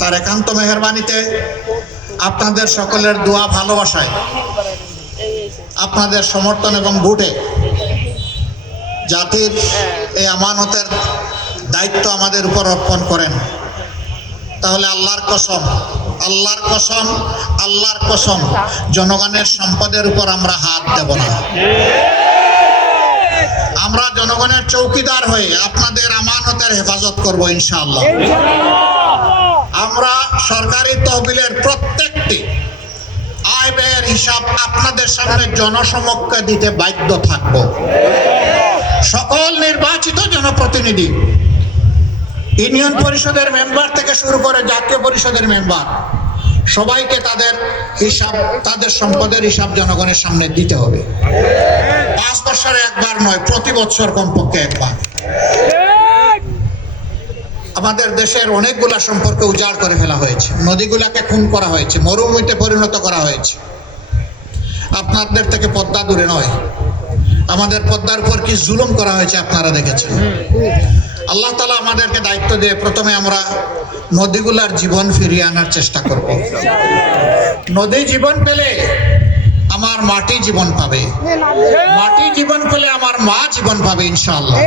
তার একান্ত মেহেরবানিতে আপনাদের সকলের দোয়া ভালোবাসায় আপনাদের সমর্থন এবং ভোটে জাতির এই আমানতের দায়িত্ব আমাদের উপর অর্পণ করেন, তাহলে আল্লাহর কসম জনগণের সম্পদের উপর আমরা হাত দেব না। আমরা জনগণের চৌকিদার হয়ে আপনাদের আমানতের হেফাজত করব ইনশাআল্লাহ। আমরা সরকারি তহবিলের প্রত্যেকটি আয় ব্যয়ের হিসাব আপনাদের সামনে জনসমক্ষে দিতে বাধ্য থাকব। সকল নির্বাচিত জনপ্রতিনিধি, ইউনিয়ন পরিষদের মেম্বার থেকে শুরু করে জাতীয় পরিষদের মেম্বার, সবাইকে তাদের সম্পদের হিসাব জনগণের সামনে দিতে হবে। 5 বছরে একবার নয়, প্রতি বছর কমপক্ষে একবার। আমাদের দেশের অনেকগুলা সম্পর্কে উজাড় করে ফেলা হয়েছে, নদীগুলাকে খুন করা হয়েছে, মরুভূমিতে পরিণত করা হয়েছে। আপনাদের থেকে পদ্মা দূরে নয়, আমাদের পদ্মার উপর কি জুলুম করা হয়েছে আপনারা দেখেছেন। আল্লাহ তাআলা আমাদেরকে দায়িত্ব দিয়ে প্রথমে আমরা নদীগুলার জীবন ফিরিয়ে আনার চেষ্টা করব। নদী জীবন পেলে আমার মাটি জীবন পাবে, মাটি জীবন পেলে আমার মা জীবন পাবে ইনশাআল্লাহ।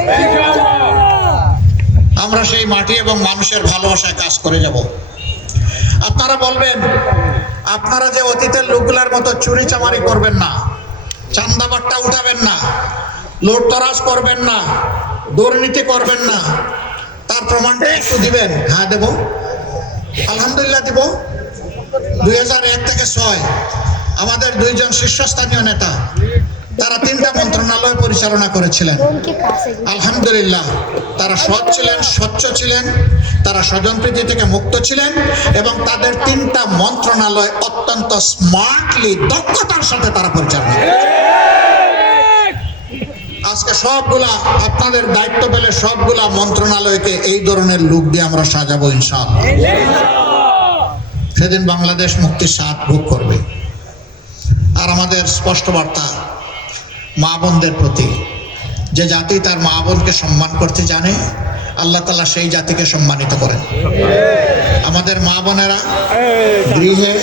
আমরা সেই মাটি এবং মানুষের ভালোবাসায় কাজ করে যাব। আপনারা বলবেন, আপনারা যে অতীতের লোকগুলার মতো চুরি চামারি করবেন না, চান্দাবাট্টা উঠাবেন না, লুটতরাজ করবেন না, দুর্নীতি করবেন না, তার প্রমাণটা একটু দিবেন। হ্যাঁ দেব, আলহামদুলিল্লাহ দেব। 2001 থেকে 6 আমাদের 2 জন শীর্ষস্থানীয় নেতা, তারা 3টা মন্ত্রণালয় পরিচালনা করেছিলেন। আলহামদুলিল্লাহ, তারা সৎ ছিলেন, স্বচ্ছ ছিলেন, তারা স্বজনপ্রীতি থেকে মুক্ত ছিলেন এবং তাদের 3টা মন্ত্রণালয় অত্যন্ত স্মার্টলি, দক্ষতার সাথে তারা পরিচালনা করেছেন। আজকে সবগুলা আপনাদের দায়িত্ব পেলে সবগুলা মন্ত্রণালয়কে এই ধরনের লোক দিয়ে আমরা সাজাবো ইনশাআল্লাহ। সেদিন বাংলাদেশ মুক্তির স্বাদ ভোগ করবে। আর আমাদের স্পষ্ট বার্তা মা বোনদের প্রতি, যে জাতি তার মা বোনকে সম্মান করতে জানে, আল্লাহ তাআলা সেই জাতিকে সম্মানিত করেন। আমাদের মা বোনেরা গৃহে,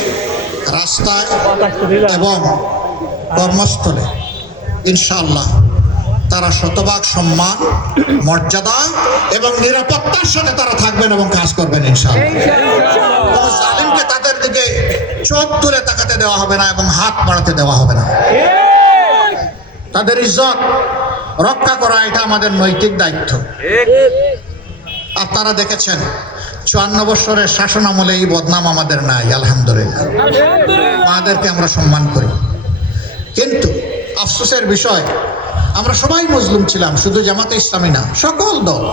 রাস্তায় এবং কর্মস্থলে ইনশাআল্লাহ তারা শতভাগ সম্মান, মর্যাদা এবং নিরাপত্তার সাথে তারা থাকবেন এবং কাজ করবেন ইনশাআল্লাহ। কোনো জালিমকে তাদের দিকে চোখ তুলে তাকাতে দেওয়া হবে না এবং হাত বাড়াতে দেওয়া হবে না। তাদের ইজ্জত রক্ষা করা এটা আমাদের নৈতিক দায়িত্ব। আপনারা দেখেছেন 54 বছরের শাসন আমলে এই বদনাম আমাদের নাই, আলহামদুলিল্লাহ। মাদেরকে আমরা সম্মান করি, কিন্তু আফসোসের বিষয় আমরা সবাই মজলুম ছিলাম, শুধু জামাতে ইসলামী না, সকল দল,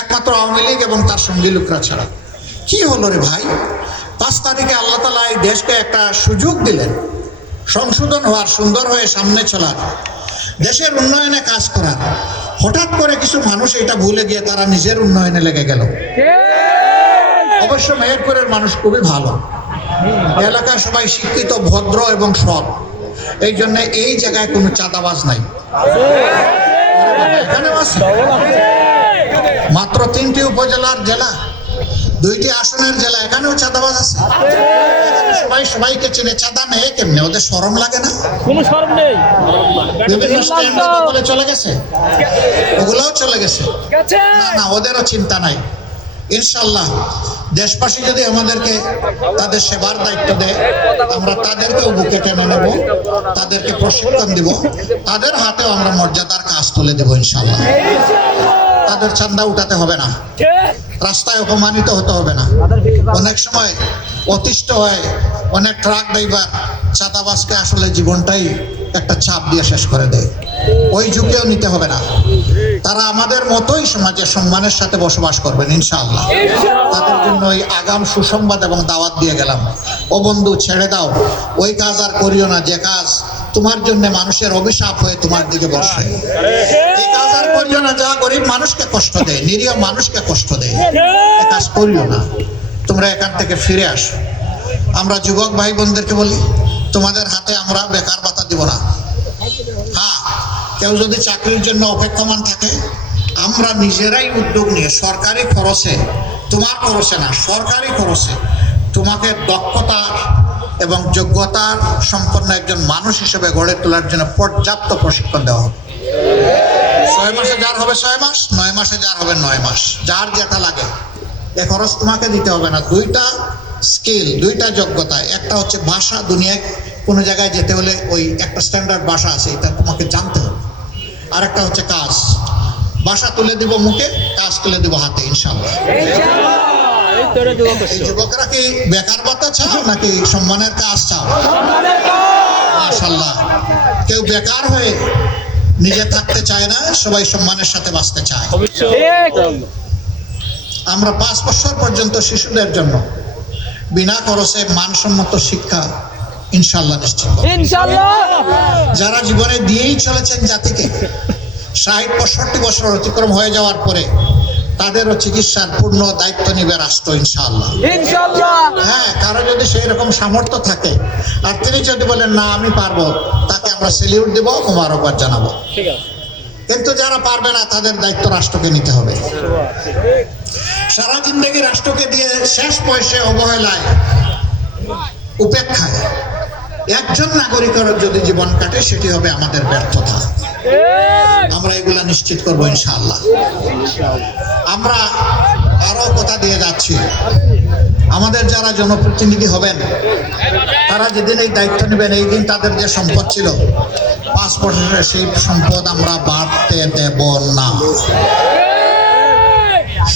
একমাত্র আওয়ামী লীগ এবং তার সঙ্গী লোকরা ছাড়া। কি হলো রে ভাই? 5 তারিখে আল্লাহ তাআলা এই দেশকে একটা সুযোগ দিলেন সংশোধন হওয়ার, সুন্দর হয়ে সামনে চলার, দেশের উন্নয়নে কাজ করার। হঠাৎ করে কিছু মানুষ এটা ভুলে গিয়ে তারা নিজের উন্নয়নে লেগে গেল। অবশ্য মেহেরপুরের মানুষ খুবই ভালো, এলাকার সবাই শিক্ষিত, ভদ্র এবং সৎ, এই জন্য এই জায়গায় কোনো চাঁদাবাজ নাই। এখানেও আছে, মাত্র 3টি উপজেলার জেলা, 2টি আসনের জেলা, এখানেও চাঁদাবাজ আছে। সবাই সবাইকে চেনে, চাঁদা নেই কেমনে? ওদের শরম লাগে না? কোনো শরম নেই। বিভিন্ন স্ট্যান্ডে বলে চলে গেছে, ওগুলোও চলে গেছে। না, ওদেরও চিন্তা নাই। ইনশাআল্লাহ দেশবাসী যদি আমাদেরকে তাদের সেবার দায়িত্ব দেয়, আমরা তাদেরকেও বুকে টেনে নেব, তাদেরকে প্রশিক্ষণ দিব, তাদের হাতেও আমরা মর্যাদার কাজ তুলে দেবো ইনশাআল্লাহ। তাদের চান্দা উঠাতে হবে না, রাস্তায় অপমানিত হতে হবে না। অনেক সময় অতিষ্ঠ হয় অনেক ট্রাক ড্রাইভার চাঁদাবাজকে আসলে জীবনটাই একটা চাপ দিয়ে শেষ করে দেয়। ওই ঝুঁকিও নিতে হবে না, তারা আমাদের মতোই সমাজে সম্মানের সাথে বসবাস করবেন ইনশাআল্লাহ। তাদের জন্য ওই আগাম সুসংবাদ এবং দাওয়াত দিয়ে গেলাম, ও বন্ধু ছেড়ে দাও, ওই কাজ আর করিও না যে কাজ তোমার জন্য মানুষের অভিশাপ হয়ে তোমার দিকে বসে। এই কাজ আর করিও না যা গরিব মানুষকে কষ্ট দেয়, নিরীহ মানুষকে কষ্ট দেয়, এই কাজ করিও না। তোমরা এখান থেকে ফিরে আসো। আমরা যুবক ভাই বোনদেরকে বলি, তোমাদের হাতে আমরা বেকার ভাতা দিব না। হ্যাঁ, কেউ যদি চাকরির জন্য অপেক্ষমান থাকে, আমরা নিজেরাই উদ্যোগ নিয়ে সরকারি খরচে তোমার খরচে না, সরকারি খরচে তোমাকে দক্ষতা এবং যোগ্যতার সম্পন্ন একজন মানুষ হিসেবে গড়ে তোলার জন্য পর্যাপ্ত প্রশিক্ষণ দেওয়া হবে। 6 মাসে যার হবে 6 মাস, 9 মাসে যার হবে 9 মাস, যার যেটা লাগে। এ খরচ তোমাকে দিতে হবে না। 2টা স্কিল, 2টা যোগ্যতা। একটা হচ্ছে ভাষা, দুনিয়ায় কোনো জায়গায় যেতে হলে ওই একটা স্ট্যান্ডার্ড ভাষা আছে, এটা তোমাকে জানতে হবে। আর একটা হচ্ছে কাজ, ভাষা তুলে দিব মুখে, কাজ তুলে দিব হাতে, ইনশাআল্লাহ। এই যুবকরা কি বেকার ভাতা চাও নাকি সম্মানের কাজ চাও? মাশাআল্লাহ, কেউ বেকার হয়ে নিজে থাকতে চায় না, সবাই সম্মানের সাথে বাঁচতে চায়। আমরা 5 বছর পর্যন্ত শিশুদের জন্য বিনা খরচে মানসম্মত শিক্ষা ইনশাআল্লাহ নিশ্চিত করব। যারা জীবনে দিয়েই চলেছেন জাতিকে, 60-65 বছর অতিক্রম হয়ে যাওয়ার পরে তাদেরও চিকিৎসার পূর্ণ দায়িত্ব নিবে রাষ্ট্র, ইনশাআল্লাহ। হ্যাঁ, কারো যদি সেই রকম সামর্থ্য থাকে আর তিনি যদি বলেন না আমি পারবো, তাকে আমরা সেলিউট দেব, মোবারকবাদ জানাবো। কিন্তু যারা পারবে না তাদের দায়িত্ব রাষ্ট্রকে নিতে হবে। সারা জিন্দগি রাষ্ট্রকে দিয়ে শেষ বয়সে অবহেলায়, উপেক্ষায় একজন নাগরিকের যদি জীবন কাটে, সেটি হবে আমাদের ব্যর্থতা। আমরা এগুলা নিশ্চিত করবো ইনশাআল্লাহ। আমরা আরো কথা দিয়ে যাচ্ছি, আমাদের যারা জনপ্রতিনিধি হবেন তারা যেদিন এই দায়িত্ব নেবেন, এই দিন তাদের যে সম্পদ ছিল 5 বছরে, সেই সম্পদ আমরা বাড়তে দেব না।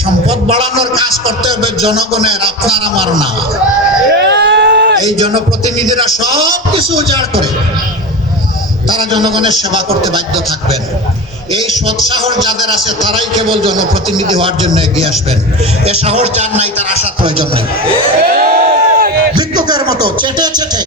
সম্পদ বাড়ানোর কাজ করতে হবে জনগণের, আপনার আমার না। এই জনপ্রতিনিধিরা সব কিছু উজাড় করে তারা জনগণের সেবা করতে বাধ্য থাকবেন। এই সৎসাহস যাদের আছে তারাই কেবল জনপ্রতিনিধি হওয়ার জন্য এগিয়ে আসবেন। এ সাহস যার নাই তার আসার প্রয়োজন নেই। ভিক্ষুকের মতো চেটে চেটে